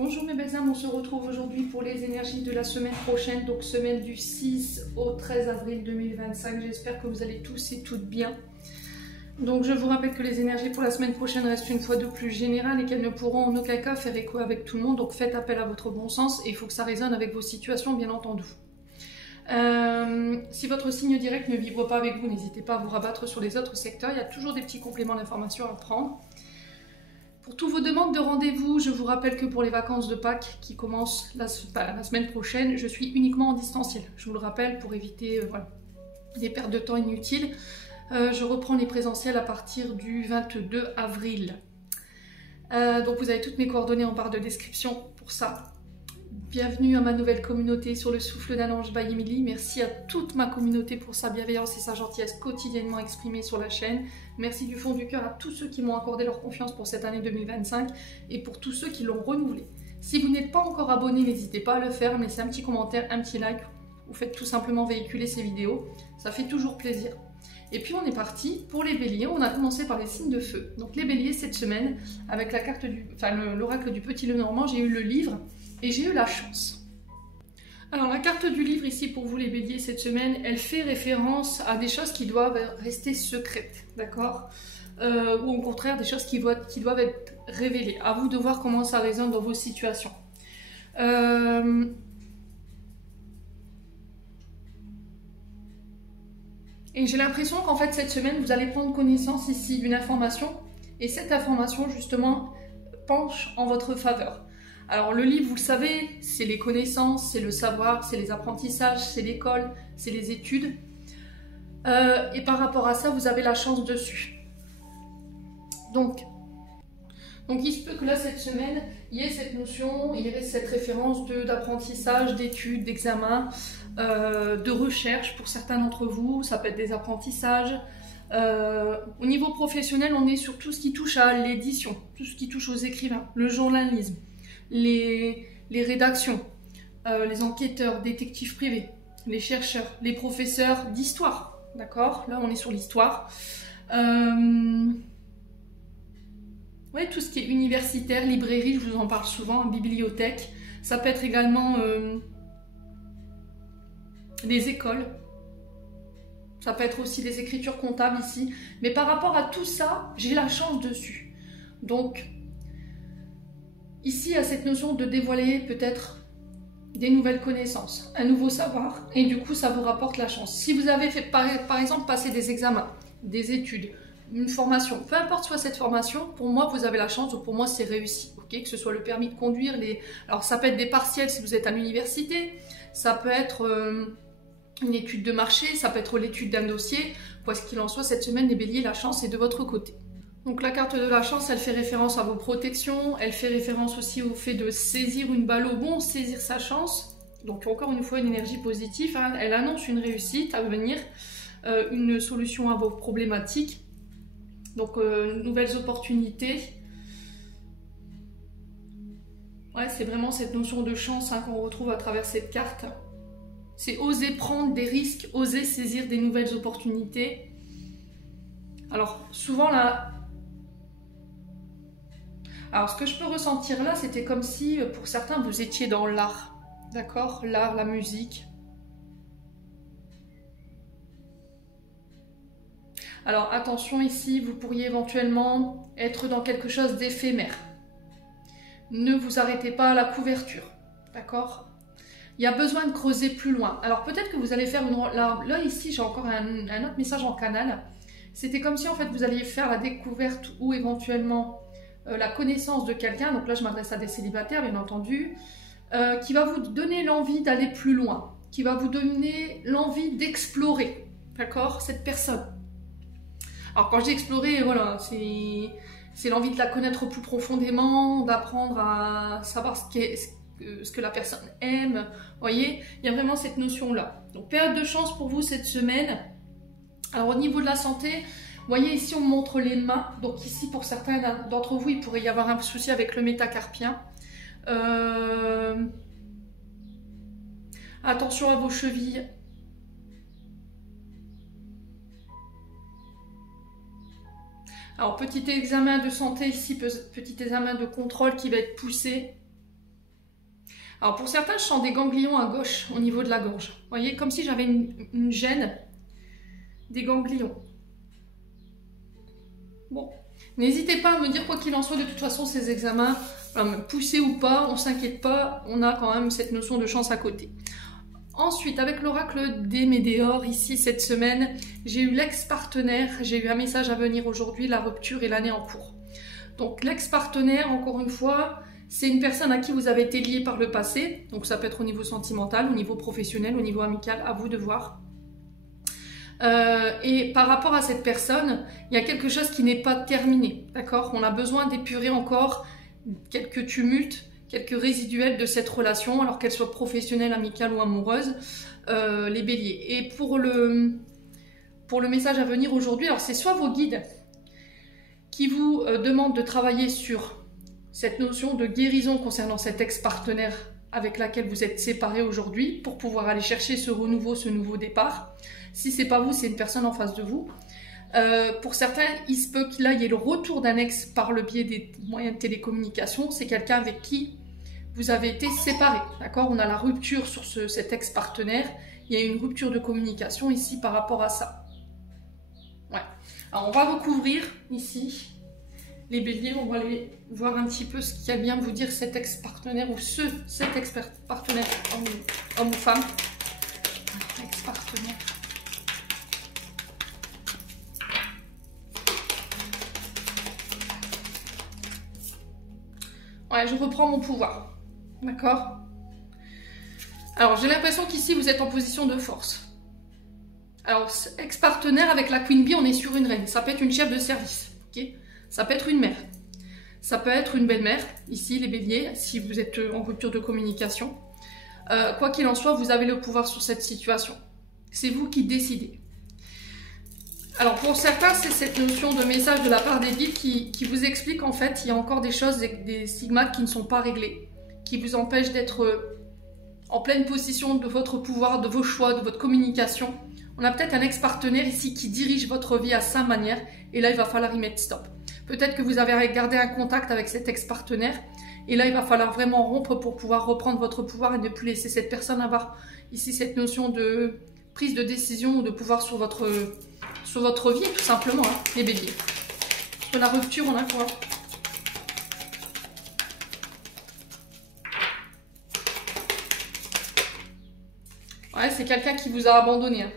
Bonjour mes belles âmes, on se retrouve aujourd'hui pour les énergies de la semaine prochaine, donc semaine du 6 au 13 avril 2025. J'espère que vous allez tous et toutes bien. Donc je vous rappelle que les énergies pour la semaine prochaine restent une fois de plus générales et qu'elles ne pourront en aucun cas faire écho avec tout le monde. Donc faites appel à votre bon sens et il faut que ça résonne avec vos situations bien entendu. Si votre signe direct ne vibre pas avec vous, n'hésitez pas à vous rabattre sur les autres secteurs. Il y a toujours des petits compléments d'information à prendre. Pour toutes vos demandes de rendez-vous, je vous rappelle que pour les vacances de Pâques qui commencent la semaine prochaine, je suis uniquement en distanciel. Je vous le rappelle pour éviter des pertes de temps inutiles. Je reprends les présentiels à partir du 22 avril. Donc vous avez toutes mes coordonnées en barre de description pour ça. Bienvenue à ma nouvelle communauté sur le souffle d'un ange by Emily. Merci à toute ma communauté pour sa bienveillance et sa gentillesse quotidiennement exprimée sur la chaîne. Merci du fond du cœur à tous ceux qui m'ont accordé leur confiance pour cette année 2025 et pour tous ceux qui l'ont renouvelée. Si vous n'êtes pas encore abonné, n'hésitez pas à le faire, laissez un petit commentaire, un petit like ou faites tout simplement véhiculer ces vidéos. Ça fait toujours plaisir. Et puis on est parti pour les béliers. On a commencé par les signes de feu. Donc les béliers cette semaine, avec la carte l'oracle du petit Lenormand, j'ai eu le livre. Et j'ai eu la chance. Alors la carte du livre ici pour vous les béliers cette semaine, elle fait référence à des choses qui doivent rester secrètes, d'accord, ou au contraire des choses qui doivent être révélées. À vous de voir comment ça résonne dans vos situations. Et j'ai l'impression qu'en fait cette semaine vous allez prendre connaissance ici d'une information et cette information justement penche en votre faveur. Alors le livre, vous le savez, c'est les connaissances, c'est le savoir, c'est les apprentissages, c'est l'école, c'est les études. Et par rapport à ça, vous avez la chance dessus. Donc il se peut que là, cette semaine, il y ait cette notion, il y ait cette référence d'apprentissage, d'études, d'examen, de recherche pour certains d'entre vous. Ça peut être des apprentissages. Au niveau professionnel, on est sur tout ce qui touche à l'édition, tout ce qui touche aux écrivains, le journalisme. Les rédactions, les enquêteurs, détectives privés, les chercheurs, les professeurs d'histoire, d'accord? Là, on est sur l'histoire. Ouais, tout ce qui est universitaire, librairie, je vous en parle souvent, bibliothèque. Ça peut être également des écoles. Ça peut être aussi des écritures comptables ici. Mais par rapport à tout ça, j'ai la chance dessus. Donc, ici, il y a cette notion de dévoiler peut-être des nouvelles connaissances, un nouveau savoir, et du coup, ça vous rapporte la chance. Si vous avez fait, par exemple, passer des examens, des études, une formation, peu importe soit cette formation, pour moi, vous avez la chance, ou pour moi, c'est réussi, ok? Que ce soit le permis de conduire, alors ça peut être des partiels si vous êtes à l'université, ça peut être une étude de marché, ça peut être l'étude d'un dossier, quoi qu'il en soit, cette semaine, les béliers, la chance est de votre côté. Donc la carte de la chance, elle fait référence à vos protections, elle fait référence aussi au fait de saisir une balle au bond, saisir sa chance. Donc encore une fois, une énergie positive, hein. Elle annonce une réussite à venir, une solution à vos problématiques, donc nouvelles opportunités. Ouais, c'est vraiment cette notion de chance hein, qu'on retrouve à travers cette carte. C'est oser prendre des risques, oser saisir des nouvelles opportunités. Alors souvent là... Alors, ce que je peux ressentir là, c'était comme si, pour certains, vous étiez dans l'art. D'accord? L'art, la musique. Alors, attention ici, vous pourriez éventuellement être dans quelque chose d'éphémère. Ne vous arrêtez pas à la couverture. D'accord? Il y a besoin de creuser plus loin. Alors, peut-être que vous allez faire une... Là, ici, j'ai encore un autre message en canal. C'était comme si, en fait, vous alliez faire la découverte ou éventuellement... la connaissance de quelqu'un, donc là je m'adresse à des célibataires bien entendu, qui va vous donner l'envie d'aller plus loin, qui va vous donner l'envie d'explorer, d'accord, cette personne. Alors quand je dis explorer, voilà, c'est l'envie de la connaître plus profondément, d'apprendre à savoir ce que la personne aime, vous voyez, il y a vraiment cette notion-là. Donc période de chance pour vous cette semaine. Alors au niveau de la santé, vous voyez ici on montre les mains, donc ici pour certains d'entre vous il pourrait y avoir un souci avec le métacarpien. Attention à vos chevilles. Alors petit examen de santé ici, petit examen de contrôle qui va être poussé. Alors pour certains, je sens des ganglions à gauche au niveau de la gorge. Vous voyez, comme si j'avais une gêne, des ganglions. Bon, n'hésitez pas à me dire quoi qu'il en soit, de toute façon ces examens, poussés ou pas, on ne s'inquiète pas, on a quand même cette notion de chance à côté. Ensuite, avec l'oracle des Médéors, ici cette semaine, j'ai eu l'ex-partenaire, j'ai eu un message à venir aujourd'hui, la rupture et l'année en cours. Donc l'ex-partenaire, encore une fois, c'est une personne à qui vous avez été lié par le passé, donc ça peut être au niveau sentimental, au niveau professionnel, au niveau amical, à vous de voir. Et par rapport à cette personne, il y a quelque chose qui n'est pas terminé, d'accord? On a besoin d'épurer encore quelques tumultes, quelques résiduels de cette relation, alors qu'elle soit professionnelle, amicale ou amoureuse, les béliers. Et pour le message à venir aujourd'hui, alors c'est soit vos guides qui vous demandent de travailler sur cette notion de guérison concernant cet ex-partenaire avec laquelle vous êtes séparés aujourd'hui pour pouvoir aller chercher ce renouveau, ce nouveau départ. Si c'est pas vous, c'est une personne en face de vous. Pour certains, il se peut qu'il y ait le retour d'un ex par le biais des moyens de télécommunication. C'est quelqu'un avec qui vous avez été séparés, d'accord? On a la rupture sur cet ex-partenaire. Il y a une rupture de communication ici par rapport à ça. Ouais. Alors, on va recouvrir ici les béliers. On va aller voir un petit peu ce qu'il y a bien vous dire cet ex-partenaire ou cet ex-partenaire, homme ou femme. Ex-partenaire. Ouais, je reprends mon pouvoir. D'accord? Alors, j'ai l'impression qu'ici, vous êtes en position de force. Alors, ex-partenaire avec la Queen Bee, on est sur une reine. Ça peut être une chef de service. Okay? Ça peut être une mère. Ça peut être une belle-mère. Ici, les béliers, si vous êtes en rupture de communication. Quoi qu'il en soit, vous avez le pouvoir sur cette situation. C'est vous qui décidez. Alors pour certains, c'est cette notion de message de la part des guides qui vous explique en fait il y a encore des choses, des stigmates qui ne sont pas réglés, qui vous empêchent d'être en pleine possession de votre pouvoir, de vos choix, de votre communication. On a peut-être un ex-partenaire ici qui dirige votre vie à sa manière et là il va falloir y mettre stop. Peut-être que vous avez gardé un contact avec cet ex-partenaire et là il va falloir vraiment rompre pour pouvoir reprendre votre pouvoir et ne plus laisser cette personne avoir ici cette notion de prise de décision ou de pouvoir sur votre vie, tout simplement, hein, les béliers. Sur la rupture, on a quoi? Ouais, c'est quelqu'un qui vous a abandonné. Hein.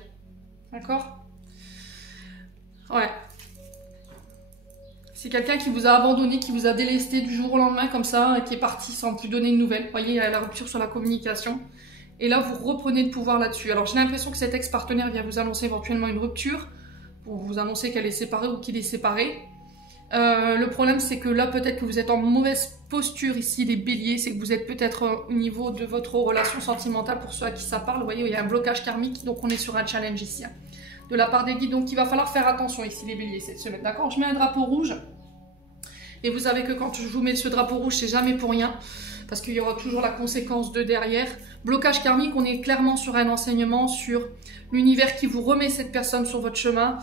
D'accord? Ouais. C'est quelqu'un qui vous a abandonné, qui vous a délesté du jour au lendemain comme ça, et qui est parti sans plus donner de nouvelles. Vous voyez, il y a la rupture sur la communication. Et là, vous reprenez le pouvoir là-dessus. Alors, j'ai l'impression que cet ex-partenaire vient vous annoncer éventuellement une rupture, pour vous annoncer qu'elle est séparée ou qu'il est séparé. Le problème, c'est que là, peut-être que vous êtes en mauvaise posture ici, les béliers. C'est que vous êtes peut-être au niveau de votre relation sentimentale pour ceux à qui ça parle. Vous voyez, il y a un blocage karmique, donc on est sur un challenge ici. Hein, de la part des guides. Donc, il va falloir faire attention ici, les béliers, cette semaine. D'accord? Je mets un drapeau rouge. Et vous savez que quand je vous mets ce drapeau rouge, c'est jamais pour rien. Parce qu'il y aura toujours la conséquence de derrière. Blocage karmique, on est clairement sur un enseignement, sur l'univers qui vous remet cette personne sur votre chemin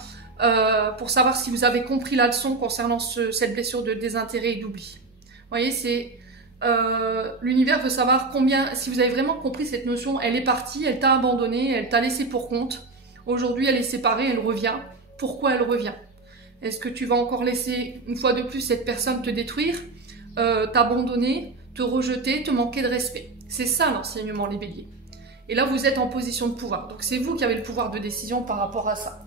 pour savoir si vous avez compris la leçon concernant cette blessure de désintérêt et d'oubli. Vous voyez, c'est l'univers veut savoir si vous avez vraiment compris cette notion, elle est partie, elle t'a abandonné, elle t'a laissé pour compte. Aujourd'hui, elle est séparée, elle revient. Pourquoi elle revient? Est-ce que tu vas encore laisser une fois de plus cette personne te détruire, t'abandonner, te rejeter, te manquer de respect? C'est ça l'enseignement, les béliers. Et là, vous êtes en position de pouvoir. Donc, c'est vous qui avez le pouvoir de décision par rapport à ça.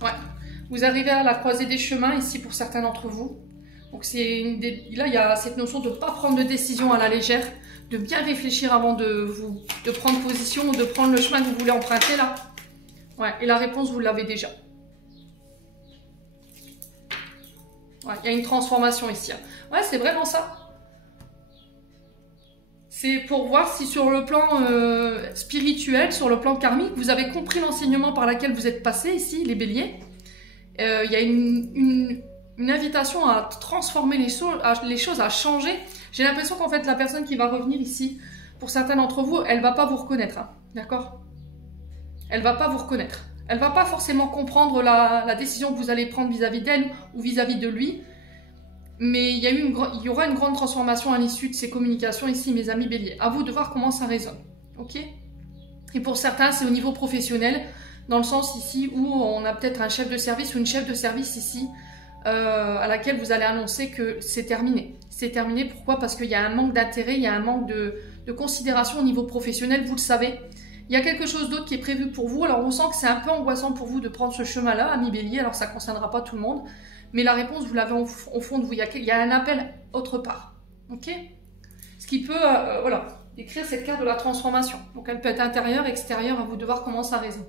Ouais. Vous arrivez à la croisée des chemins, ici, pour certains d'entre vous. Donc, là, il y a cette notion de ne pas prendre de décision à la légère, de bien réfléchir avant de prendre position ou de prendre le chemin que vous voulez emprunter, là. Ouais. Et la réponse, vous l'avez déjà. Ouais, il y a une transformation ici. Ouais, c'est vraiment ça. C'est pour voir si sur le plan spirituel, sur le plan karmique, vous avez compris l'enseignement par lequel vous êtes passé ici, les béliers. Il y a une invitation à transformer les choses, à changer. J'ai l'impression qu'en fait, la personne qui va revenir ici, pour certains d'entre vous, elle ne va pas vous reconnaître. Hein, d'accord? Elle ne va pas vous reconnaître. Elle ne va pas forcément comprendre la décision que vous allez prendre vis-à-vis d'elle ou vis-à-vis de lui. Mais il y aura une grande transformation à l'issue de ces communications ici, mes amis béliers. À vous de voir comment ça résonne. Ok? Et pour certains, c'est au niveau professionnel, dans le sens ici où on a peut-être un chef de service ou une chef de service ici, à laquelle vous allez annoncer que c'est terminé. C'est terminé, pourquoi? Parce qu'il y a un manque d'intérêt, il y a un manque de considération au niveau professionnel, vous le savez. Il y a quelque chose d'autre qui est prévu pour vous, alors on sent que c'est un peu angoissant pour vous de prendre ce chemin-là, ami bélier, alors ça ne concernera pas tout le monde, mais la réponse, vous l'avez au fond de vous, il y a un appel autre part, ok? Ce qui peut, voilà, décrire cette carte de la transformation. Donc elle peut être intérieure, extérieure, à vous de voir comment ça résonne.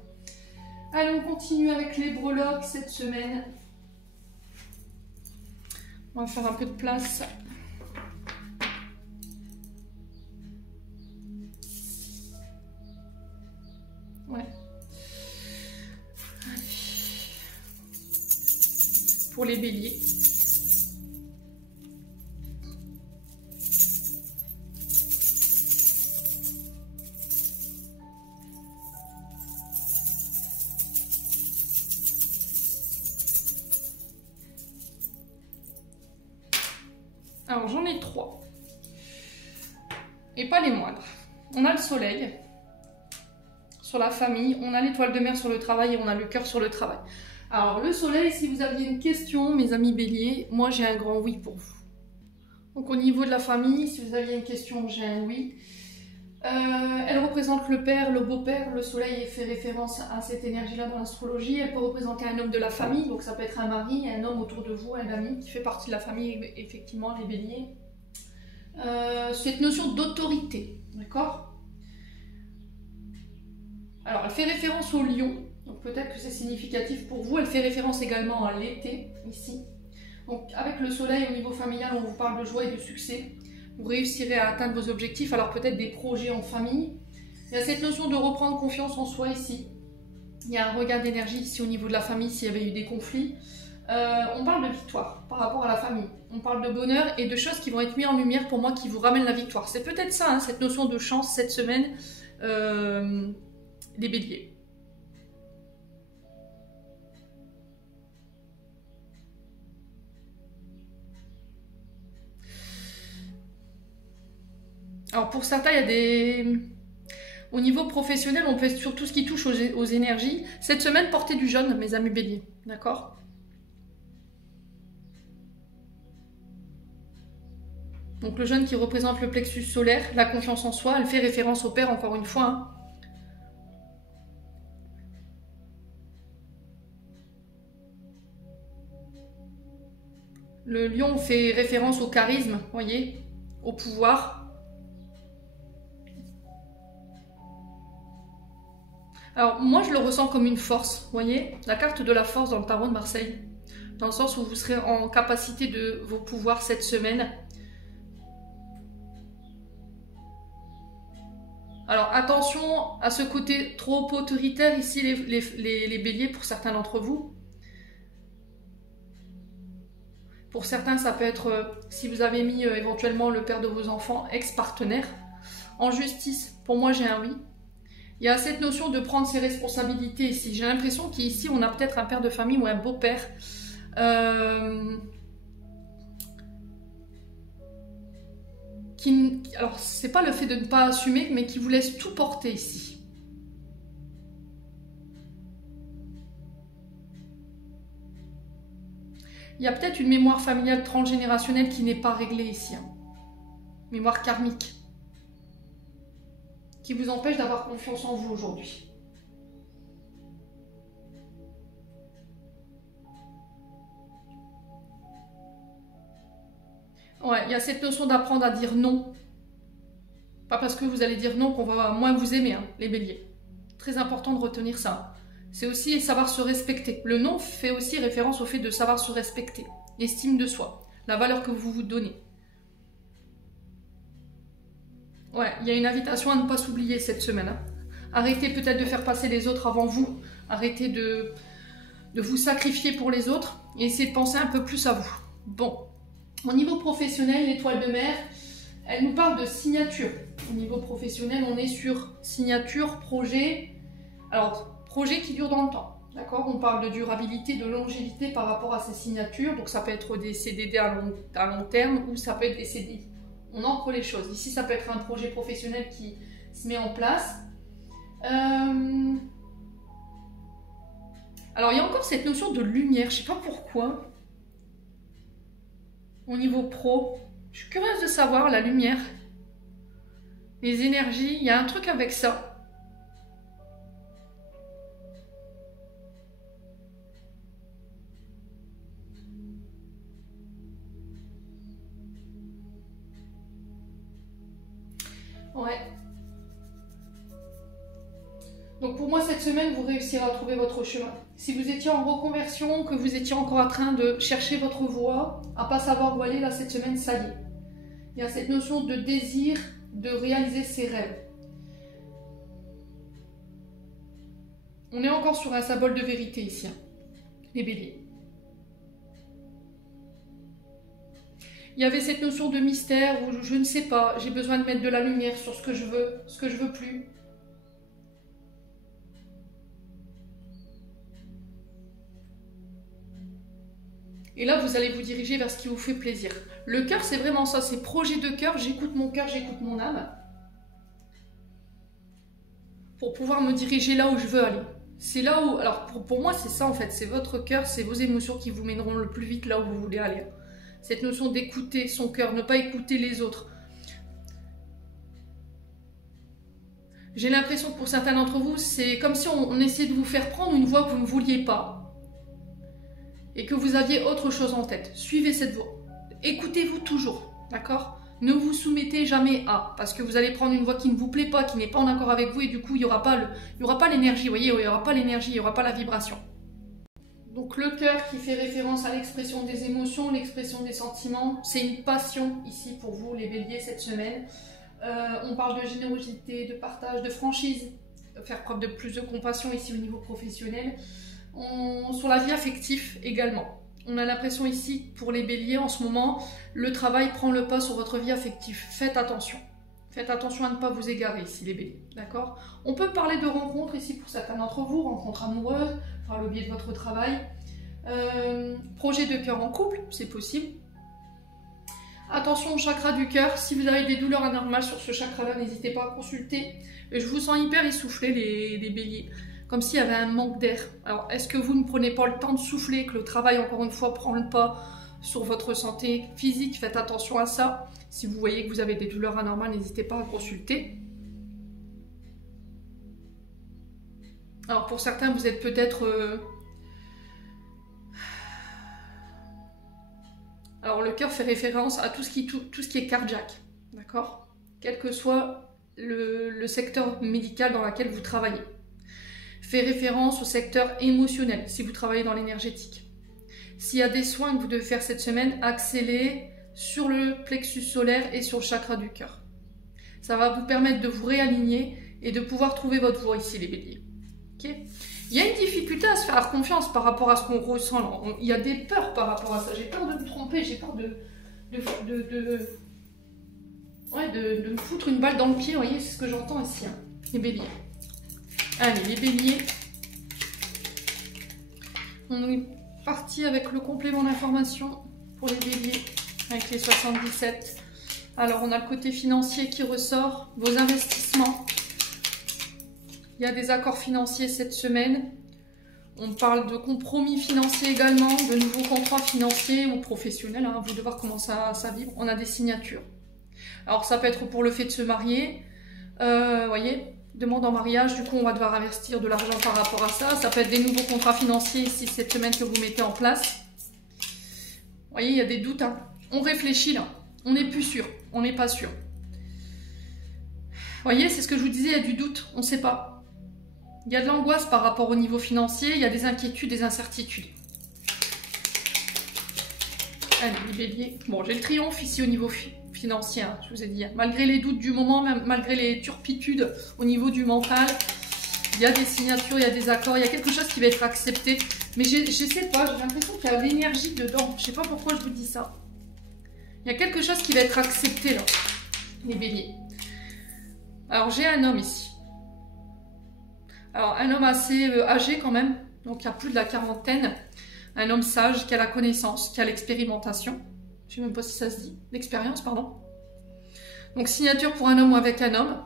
Allez, on continue avec les breloques cette semaine. On va faire un peu de place. Ouais. Allez. Pour les béliers. Alors j'en ai 3. Et pas les moindres. On a le soleil sur la famille, on a l'étoile de mer sur le travail et on a le cœur sur le travail. Alors le soleil, si vous aviez une question, mes amis béliers, moi j'ai un grand oui pour vous. Donc au niveau de la famille, si vous aviez une question, j'ai un oui. Elle représente le père, le beau-père. Le soleil fait référence à cette énergie-là dans l'astrologie. Elle peut représenter un homme de la famille, donc ça peut être un mari, un homme autour de vous, un ami qui fait partie de la famille, effectivement, les béliers. Cette notion d'autorité, d'accord? Alors, elle fait référence au lion, donc peut-être que c'est significatif pour vous. Elle fait référence également à l'été, ici. Donc, avec le soleil au niveau familial, on vous parle de joie et de succès. Vous réussirez à atteindre vos objectifs, alors peut-être des projets en famille. Il y a cette notion de reprendre confiance en soi ici. Il y a un regain d'énergie ici au niveau de la famille s'il y avait eu des conflits. On parle de victoire par rapport à la famille. On parle de bonheur et de choses qui vont être mises en lumière pour moi qui vous ramènent la victoire. C'est peut-être ça, hein, cette notion de chance cette semaine, les béliers. Alors pour certains, il y a des... Au niveau professionnel, on peut être sur tout ce qui touche aux énergies. Cette semaine, portez du jaune, mes amis béliers. D'accord? Donc le jaune qui représente le plexus solaire, la confiance en soi, elle fait référence au père encore une fois. Hein. Le lion fait référence au charisme, vous voyez, au pouvoir. Alors moi je le ressens comme une force, vous voyez, la carte de la force dans le tarot de Marseille, dans le sens où vous serez en capacité de vos pouvoirs cette semaine. Alors attention à ce côté trop autoritaire ici les béliers pour certains d'entre vous. Pour certains ça peut être, si vous avez mis éventuellement le père de vos enfants, ex-partenaire. En justice, pour moi j'ai un oui. Il y a cette notion de prendre ses responsabilités ici. J'ai l'impression qu'ici, on a peut-être un père de famille ou un beau-père. Alors, c'est pas le fait de ne pas assumer, mais qui vous laisse tout porter ici. Il y a peut-être une mémoire familiale transgénérationnelle qui n'est pas réglée ici. Hein. Mémoire karmique. Qui vous empêche d'avoir confiance en vous aujourd'hui. Ouais, il y a cette notion d'apprendre à dire non. Pas parce que vous allez dire non qu'on va moins vous aimer, hein, les béliers. Très important de retenir ça. C'est aussi savoir se respecter. Le non fait aussi référence au fait de savoir se respecter. L'estime de soi, la valeur que vous vous donnez. Ouais, il y a une invitation à ne pas s'oublier cette semaine. Hein. Arrêtez peut-être de faire passer les autres avant vous. Arrêtez de vous sacrifier pour les autres. Et essayez de penser un peu plus à vous. Bon, au niveau professionnel, l'étoile de mer, elle nous parle de signature. Au niveau professionnel, on est sur signature, projet. Alors, projet qui dure dans le temps. D'accord? On parle de durabilité, de longévité par rapport à ces signatures. Donc ça peut être des CDD à long terme ou ça peut être des CDI. On ancre les choses. Ici, ça peut être un projet professionnel qui se met en place. Alors, il y a encore cette notion de lumière. Je ne sais pas pourquoi. Au niveau pro, je suis curieuse de savoir la lumière. Les énergies, il y a un truc avec ça. Ouais. Donc pour moi, cette semaine, vous réussirez à trouver votre chemin. Si vous étiez en reconversion, que vous étiez encore en train de chercher votre voie, à pas savoir où aller, là, cette semaine, ça y est. Il y a cette notion de désir de réaliser ses rêves. On est encore sur un symbole de vérité ici, hein, les béliers. Il y avait cette notion de mystère où je ne sais pas, j'ai besoin de mettre de la lumière sur ce que je veux plus. Et là, vous allez vous diriger vers ce qui vous fait plaisir. Le cœur, c'est vraiment ça, c'est projet de cœur, j'écoute mon âme. Pour pouvoir me diriger là où je veux aller. C'est là où, alors pour moi, c'est ça en fait, c'est votre cœur, c'est vos émotions qui vous mèneront le plus vite là où vous voulez aller. Cette notion d'écouter son cœur, ne pas écouter les autres. J'ai l'impression que pour certains d'entre vous, c'est comme si on essayait de vous faire prendre une voie que vous ne vouliez pas. Et que vous aviez autre chose en tête. Suivez cette voie. Écoutez-vous toujours, d'accord? Ne vous soumettez jamais à, parce que vous allez prendre une voie qui ne vous plaît pas, qui n'est pas en accord avec vous, et du coup, il n'y aura pas l'énergie, vous voyez, il n'y aura pas l'énergie, il n'y aura pas la vibration. Donc le cœur qui fait référence à l'expression des émotions, l'expression des sentiments, c'est une passion ici pour vous les béliers cette semaine. On parle de générosité, de partage, de franchise, faire preuve de plus de compassion ici au niveau professionnel. Sur la vie affective également. On a l'impression ici pour les béliers en ce moment, le travail prend le pas sur votre vie affective. Faites attention. Faites attention à ne pas vous égarer ici les béliers, d'accord? On peut parler de rencontres ici pour certains d'entre vous, rencontres amoureuses, par le biais de votre travail. Projet de cœur en couple, c'est possible. Attention au chakra du cœur, si vous avez des douleurs anormales sur ce chakra-là, n'hésitez pas à consulter. Je vous sens hyper essoufflé les béliers, comme s'il y avait un manque d'air. Alors, est-ce que vous ne prenez pas le temps de souffler, que le travail, encore une fois, prend le pas sur votre santé physique? Faites attention à ça. Si vous voyez que vous avez des douleurs anormales, n'hésitez pas à consulter. Alors, pour certains, vous êtes peut-être... Alors, le cœur fait référence à tout ce qui est cardiaque, d'accord? Quel que soit le secteur médical dans lequel vous travaillez. Fait référence au secteur émotionnel, si vous travaillez dans l'énergétique. S'il y a des soins que vous devez faire cette semaine, axez-les sur le plexus solaire et sur le chakra du cœur. Ça va vous permettre de vous réaligner et de pouvoir trouver votre voie ici, les béliers. Okay? Il y a une difficulté à se faire confiance par rapport à ce qu'on ressent là. Il y a des peurs par rapport à ça. J'ai peur de me tromper, j'ai peur de me foutre une balle dans le pied. Vous voyez, c'est ce que j'entends ici, hein, les béliers. Allez, les béliers. On est parti avec le complément d'information pour les béliers, avec les 77. Alors, on a le côté financier qui ressort, vos investissements. Il y a des accords financiers cette semaine. On parle de compromis financiers également, de nouveaux contrats financiers ou professionnels. Hein, vous devez voir comment ça vibre. On a des signatures. Alors, ça peut être pour le fait de se marier. Voyez, demande en mariage. Du coup, on va devoir investir de l'argent par rapport à ça. Ça peut être des nouveaux contrats financiers ici cette semaine que vous mettez en place. Vous voyez, il y a des doutes. Hein. On réfléchit là. On n'est plus sûr. On n'est pas sûr. Vous voyez, c'est ce que je vous disais, il y a du doute. On ne sait pas. Il y a de l'angoisse par rapport au niveau financier, il y a des inquiétudes, des incertitudes. Allez, les béliers. Bon, j'ai le triomphe ici au niveau financier, hein, je vous ai dit. Malgré les doutes du moment, même malgré les turpitudes au niveau du mental, il y a des signatures, il y a des accords, il y a quelque chose qui va être accepté. Mais je ne sais pas, j'ai l'impression qu'il y a l'énergie dedans. Je ne sais pas pourquoi je vous dis ça. Il y a quelque chose qui va être accepté là, les béliers. Alors, j'ai un homme ici. Alors, un homme assez âgé quand même, donc il y a plus de la quarantaine, un homme sage qui a la connaissance, qui a l'expérimentation. Je ne sais même pas si ça se dit, l'expérience, pardon. Donc signature pour un homme ou avec un homme.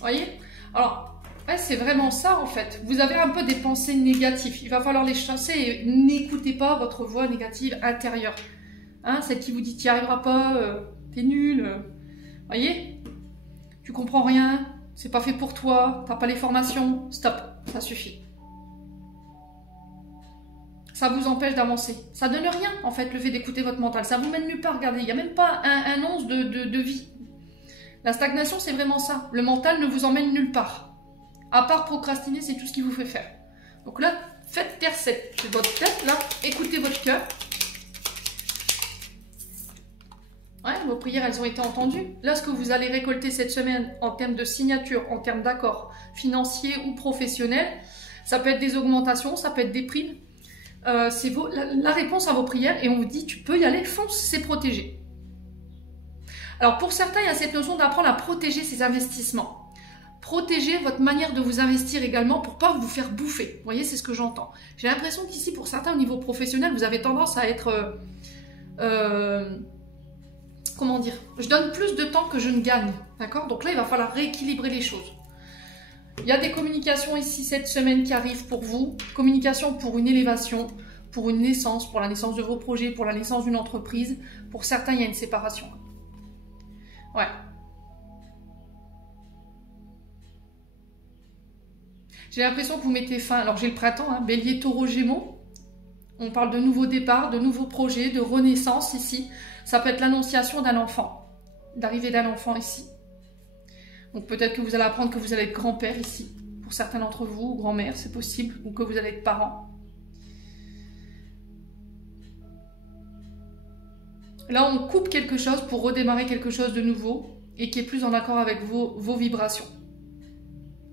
Voyez? Alors, ouais, c'est vraiment ça en fait. Vous avez un peu des pensées négatives. Il va falloir les chasser et n'écoutez pas votre voix négative intérieure. Hein, celle qui vous dit tu n'y arriveras pas, t'es nul. Voyez? Tu comprends rien, c'est pas fait pour toi, t'as pas les formations. Stop, ça suffit. Ça vous empêche d'avancer. Ça donne rien en fait le fait d'écouter votre mental. Ça vous mène nulle part. Regardez, il n'y a même pas un once de vie. La stagnation, c'est vraiment ça. Le mental ne vous emmène nulle part. À part procrastiner, c'est tout ce qu'il vous fait faire. Donc là, faites taire votre tête, là. Écoutez votre cœur. Ouais, vos prières, elles ont été entendues. Là, ce que vous allez récolter cette semaine en termes de signature, en termes d'accords financiers ou professionnels, ça peut être des augmentations, ça peut être des primes. C'est la réponse à vos prières et on vous dit, tu peux y aller, fonce, c'est protégé. Alors pour certains, il y a cette notion d'apprendre à protéger ses investissements. Protéger votre manière de vous investir également pour ne pas vous faire bouffer. Vous voyez, c'est ce que j'entends. J'ai l'impression qu'ici, pour certains, au niveau professionnel, vous avez tendance à être... comment dire? Je donne plus de temps que je ne gagne. D'accord? Donc là, il va falloir rééquilibrer les choses. Il y a des communications ici cette semaine qui arrivent pour vous. Communication pour une élévation, pour une naissance, pour la naissance de vos projets, pour la naissance d'une entreprise. Pour certains, il y a une séparation. Ouais. J'ai l'impression que vous mettez fin. Alors j'ai le printemps, hein, Bélier, Taureau, Gémeaux. On parle de nouveaux départs, de nouveaux projets, de renaissance ici. Ça peut être l'annonciation d'un enfant, d'arrivée d'un enfant ici. Donc peut-être que vous allez apprendre que vous allez être grand-père ici. Pour certains d'entre vous, ou grand-mère, c'est possible. Ou que vous allez être parent. Là, on coupe quelque chose pour redémarrer quelque chose de nouveau et qui est plus en accord avec vos vibrations.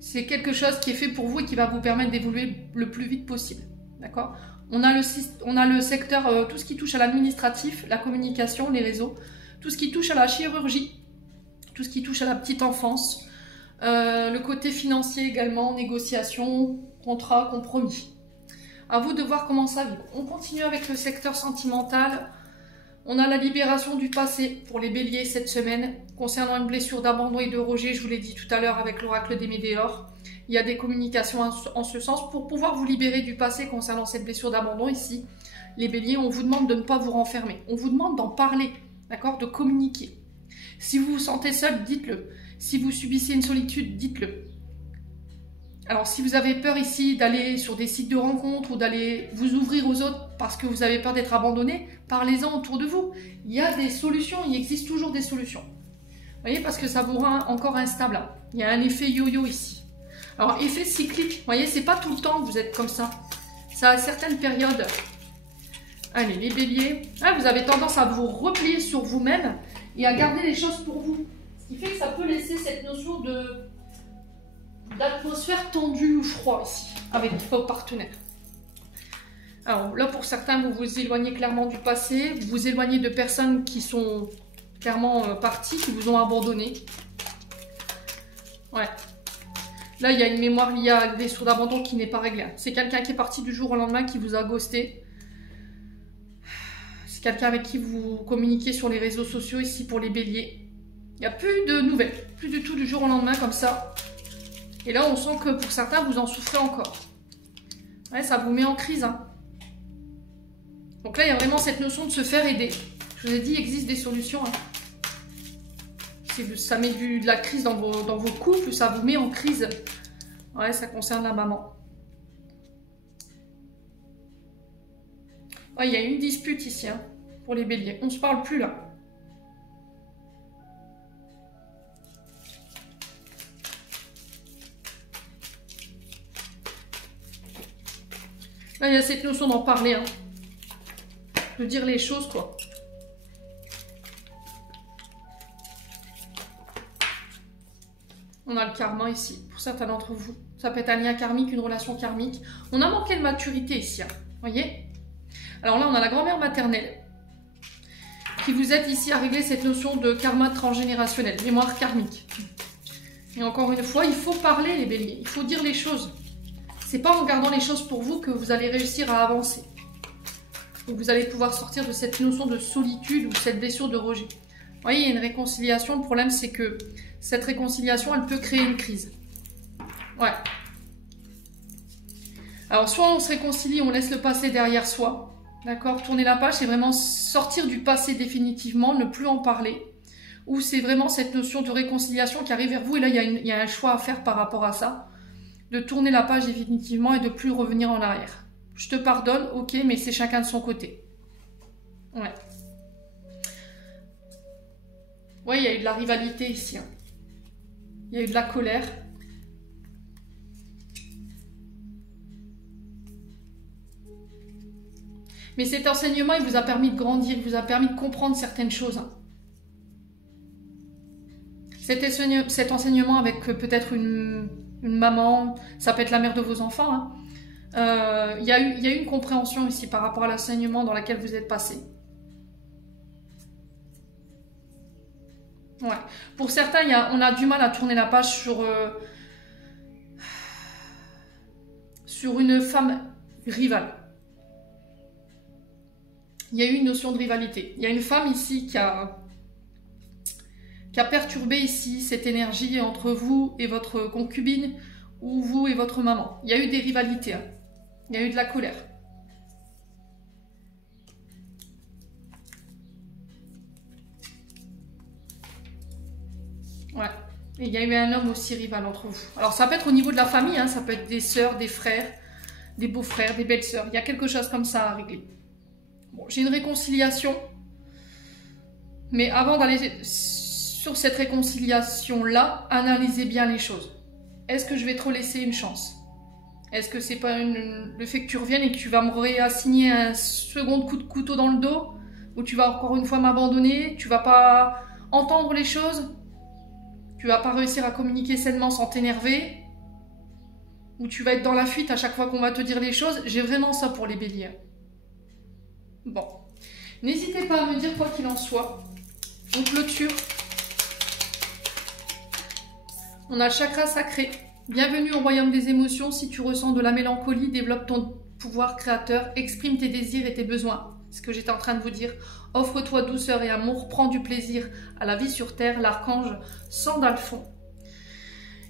C'est quelque chose qui est fait pour vous et qui va vous permettre d'évoluer le plus vite possible. D'accord ? On a le secteur, tout ce qui touche à l'administratif, la communication, les réseaux, tout ce qui touche à la chirurgie, tout ce qui touche à la petite enfance, le côté financier également, négociation, contrat, compromis. À vous de voir comment ça vit. On continue avec le secteur sentimental. On a la libération du passé pour les béliers cette semaine. Concernant une blessure d'abandon et de rejet, je vous l'ai dit tout à l'heure avec l'oracle des Médéors. Il y a des communications en ce sens pour pouvoir vous libérer du passé concernant cette blessure d'abandon ici. Les béliers, on vous demande de ne pas vous renfermer. On vous demande d'en parler, d'accord, de communiquer. Si vous vous sentez seul, dites-le. Si vous subissez une solitude, dites-le. Alors, si vous avez peur ici d'aller sur des sites de rencontres ou d'aller vous ouvrir aux autres parce que vous avez peur d'être abandonné, parlez-en autour de vous. Il y a des solutions, il existe toujours des solutions. Vous voyez, parce que ça vous rend encore instable. Il y a un effet yo-yo ici. Alors, effet cyclique, vous voyez, c'est pas tout le temps que vous êtes comme ça. Ça a certaines périodes. Allez, les béliers. Ah, vous avez tendance à vous replier sur vous-même et à garder les choses pour vous. Ce qui fait que ça peut laisser cette notion d'atmosphère tendue ou froid ici, avec vos partenaires. Alors là, pour certains, vous vous éloignez clairement du passé, vous vous éloignez de personnes qui sont clairement parties, qui vous ont abandonné. Ouais. Là, il y a une mémoire liée à des sourds d'abandon qui n'est pas réglée. C'est quelqu'un qui est parti du jour au lendemain, qui vous a ghosté. C'est quelqu'un avec qui vous communiquez sur les réseaux sociaux, ici pour les béliers. Il n'y a plus de nouvelles, plus du tout du jour au lendemain comme ça. Et là, on sent que pour certains, vous en souffrez encore. Ouais, ça vous met en crise. Hein. Donc là, il y a vraiment cette notion de se faire aider. Je vous ai dit, il existe des solutions. Hein. Si ça met de la crise dans vos couples, ça vous met en crise. Ouais, ça concerne la maman. Ouais, il y a une dispute ici, hein, pour les béliers. On ne se parle plus là. Là, il y a cette notion d'en parler, hein. De dire les choses, quoi. On a le karma ici, pour certains d'entre vous. Ça peut être un lien karmique, une relation karmique. On a manqué de maturité ici, hein. Vous voyez? Alors là, on a la grand-mère maternelle qui vous aide ici à régler cette notion de karma transgénérationnel, mémoire karmique. Et encore une fois, il faut parler les béliers, il faut dire les choses. C'est pas en gardant les choses pour vous que vous allez réussir à avancer. Et vous allez pouvoir sortir de cette notion de solitude ou cette blessure de rejet. Vous voyez, il y a une réconciliation. Le problème, c'est que cette réconciliation, elle peut créer une crise. Ouais. Alors, soit on se réconcilie, on laisse le passé derrière soi. D'accord? Tourner la page, c'est vraiment sortir du passé définitivement, ne plus en parler. Ou c'est vraiment cette notion de réconciliation qui arrive vers vous. Et là, il y a un choix à faire par rapport à ça. De tourner la page définitivement et de plus revenir en arrière. Je te pardonne, ok, mais c'est chacun de son côté. Ouais. Ouais, il y a eu de la rivalité ici. Hein. Il y a eu de la colère. Mais cet enseignement, il vous a permis de grandir, il vous a permis de comprendre certaines choses. Hein. Cet enseignement avec peut-être une maman, ça peut être la mère de vos enfants, hein. Il y a eu une compréhension ici par rapport à l'enseignement dans lequel vous êtes passé. Ouais. Pour certains, on a du mal à tourner la page sur une femme rivale. Il y a eu une notion de rivalité. Il y a une femme ici qui a perturbé ici cette énergie entre vous et votre concubine ou vous et votre maman. Il y a eu des rivalités. Hein. Il y a eu de la colère. Ouais. Et il y a eu un homme aussi rival entre vous. Alors ça peut être au niveau de la famille, hein, ça peut être des sœurs, des frères, des beaux-frères, des belles-sœurs. Il y a quelque chose comme ça à régler. Bon, j'ai une réconciliation. Mais avant d'aller sur cette réconciliation-là, analysez bien les choses. Est-ce que je vais te laisser une chance ? Est-ce que c'est pas le fait que tu reviennes et que tu vas me réassigner un second coup de couteau dans le dos ? Ou tu vas encore une fois m'abandonner ? Tu vas pas entendre les choses ? Tu vas pas réussir à communiquer sainement sans t'énerver ? Ou tu vas être dans la fuite à chaque fois qu'on va te dire les choses ? J'ai vraiment ça pour les béliers. Bon. N'hésitez pas à me dire quoi qu'il en soit. On clôture. On a le chakra sacré. Bienvenue au royaume des émotions. Si tu ressens de la mélancolie, développe ton pouvoir créateur, exprime tes désirs et tes besoins. C'est ce que j'étais en train de vous dire. Offre-toi douceur et amour, prends du plaisir à la vie sur terre. L'archange Sandalphon.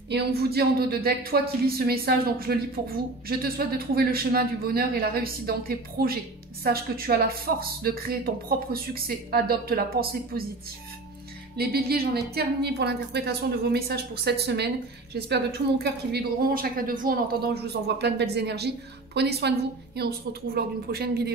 Et on vous dit en dos de deck, toi qui lis ce message, donc je le lis pour vous, je te souhaite de trouver le chemin du bonheur et la réussite dans tes projets. Sache que tu as la force de créer ton propre succès. Adopte la pensée positive. Les béliers, j'en ai terminé pour l'interprétation de vos messages pour cette semaine. J'espère de tout mon cœur qu'ils vibreront chacun de vous. En attendant, je vous envoie plein de belles énergies. Prenez soin de vous et on se retrouve lors d'une prochaine vidéo.